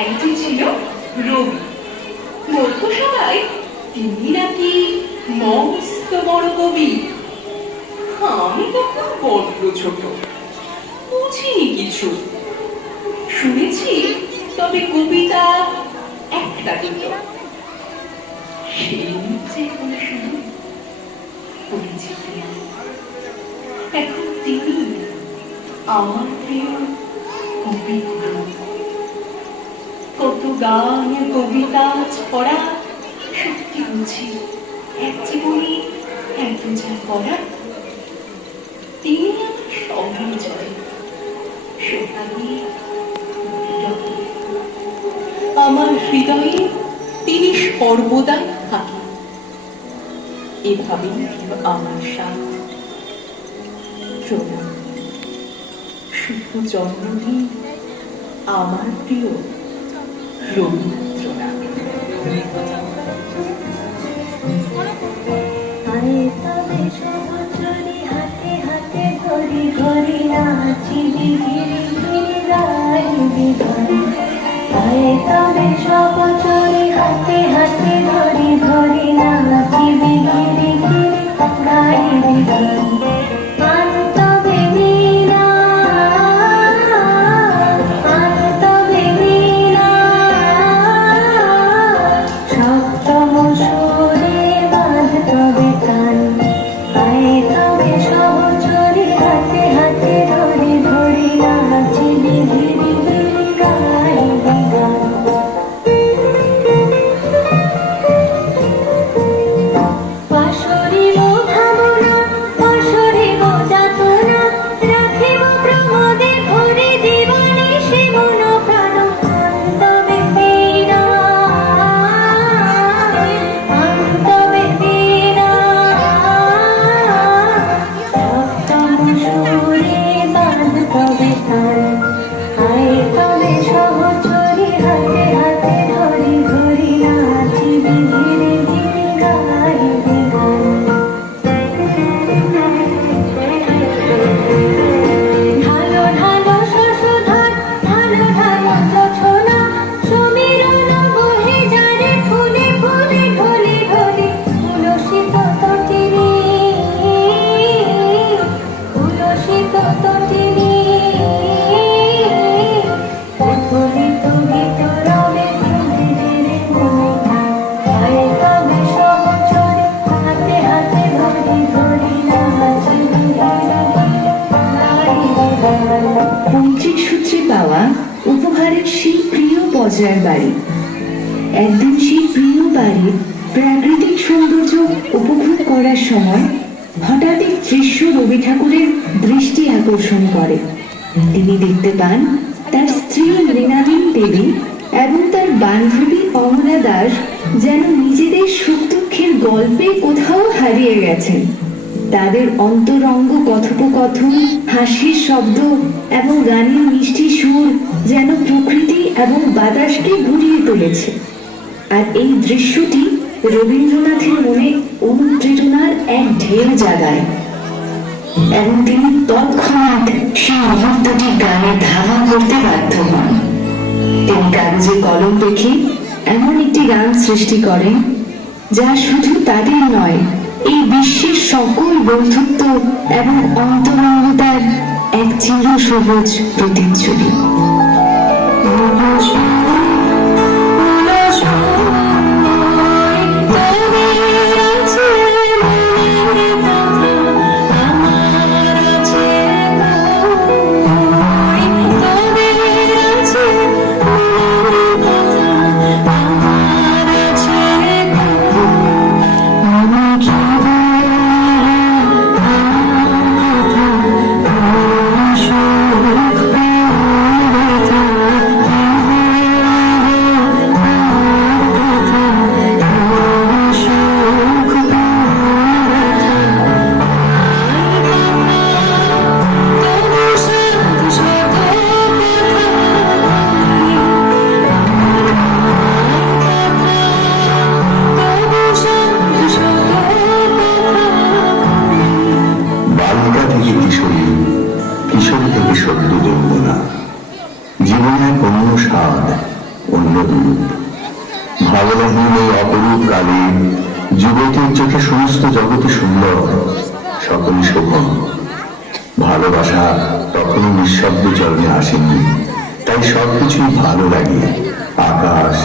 এক যে ছিল রবি, বলতো সবাই তিনি নাকি মস্ত বড় কবি। আমি তখন বড্ড ছোট, বুঝিনি কিছু। শুনেছি তবে কবিতা একটা দুটো, সেই যে কোনো শুনে পড়েছি। এখন তিনি আমার প্রিয় কবিগুরু। কত গান কবিতা ছড়া, সত্যি বলছি এক জীবনে এত যা করা। তিনি আমার সঞ্জয়, সোহাগী, আমার হৃদয়ে তিনি সর্বদা থাকেন। এভাবেই আমার সাথে প্রণাম। শুভ জন্মদিন আমার প্রিয় রবীন্দ্রনাথ। হাতে হাতে ধরি ধরি নাচি ধীরে ধীরে গাই বিধান। তবে সব চলে হাতে হাতে ধরি ধরি নাচি ধীরে ধীরে গাই বিধান। বাড়ি। একদিন সেই প্রিয় বাড়ির প্রাকৃতিক সৌন্দর্য উপভোগ করার সময় হঠাৎ এক দৃশ্য রবি ঠাকুরের দৃষ্টি আকর্ষণ করে। তিনি দেখতে পান তার স্ত্রী মৃণালিনী দেবী এবং তার বান্ধবী অমলা দাস যেন নিজেদের সুখ দুঃখের গল্পে কোথাও হারিয়ে গেছেন। তাদের অন্তরঙ্গ কথোপকথন, হাসির শব্দ এবং গানের মিষ্টি সুর যেন প্রকৃতি এবং বাতাসকে ঘুরিয়ে তুলেছে। আর এই দৃশ্যটি রবীন্দ্রনাথের মনে অনুপ্রেরণার এক ঢেউ জাগায় এবং তিনি তৎক্ষণাৎ সেই মুহূর্তটি গানে ধারণ করতে বাধ্য হন। তিনি কাগজে কলম রেখে এমন একটি গান সৃষ্টি করেন যা শুধু তাদের নয়, এই বিশ্বের সকল বন্ধুত্ব এবং অন্তরঙ্গতার এক চিরসবুজ প্রতিচ্ছবি। অন্য রূপ। ভাবনাহীন এই অপরূপ কালে যুবতীর চোখে সমস্ত জগতে সুন্দর, সকলই শোভন। ভালোবাসা তখনও নিঃশব্দ জন্মে আসেনি, তাই সবকিছুই ভালো লাগে। আকাশ,